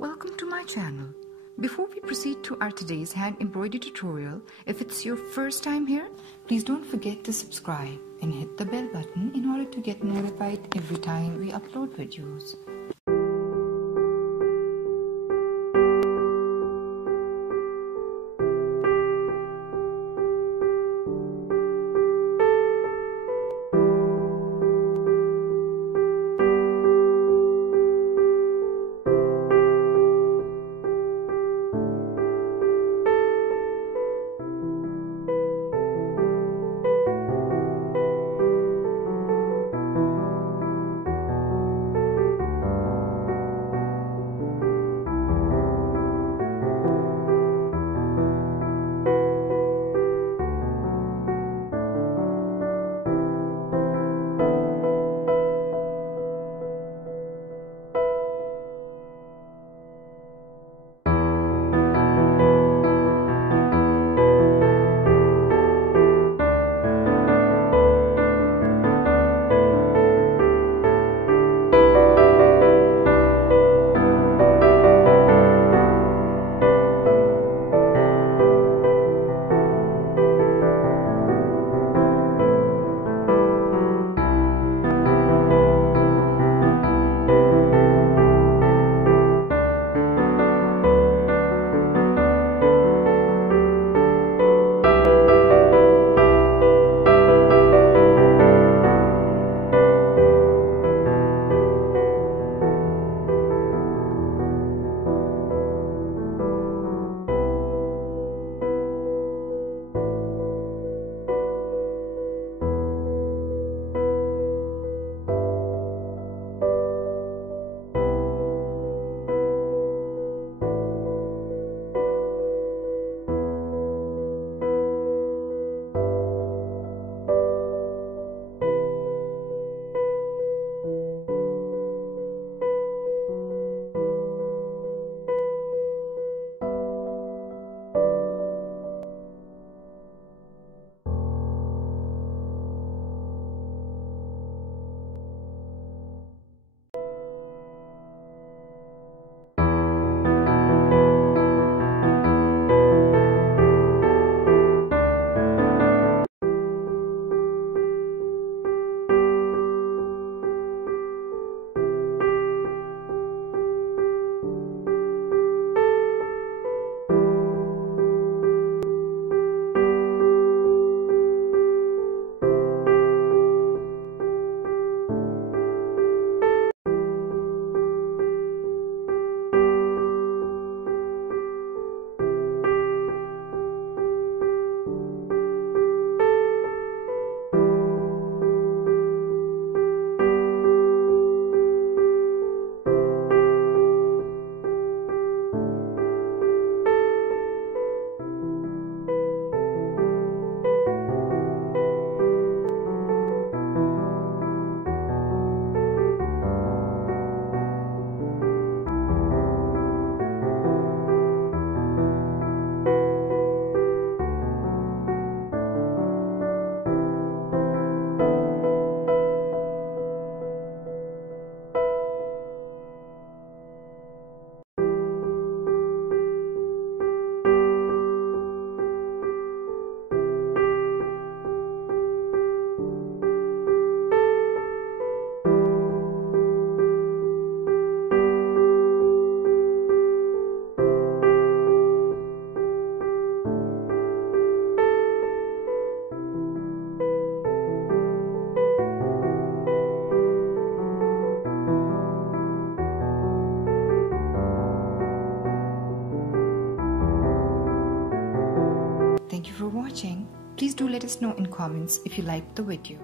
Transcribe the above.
Welcome to my channel. Before we proceed to our today's hand embroidery tutorial, if it's your first time here, please don't forget to subscribe and hit the bell button in order to get notified every time we upload videos. Thank you for watching. Please do let us know in comments if you liked the video.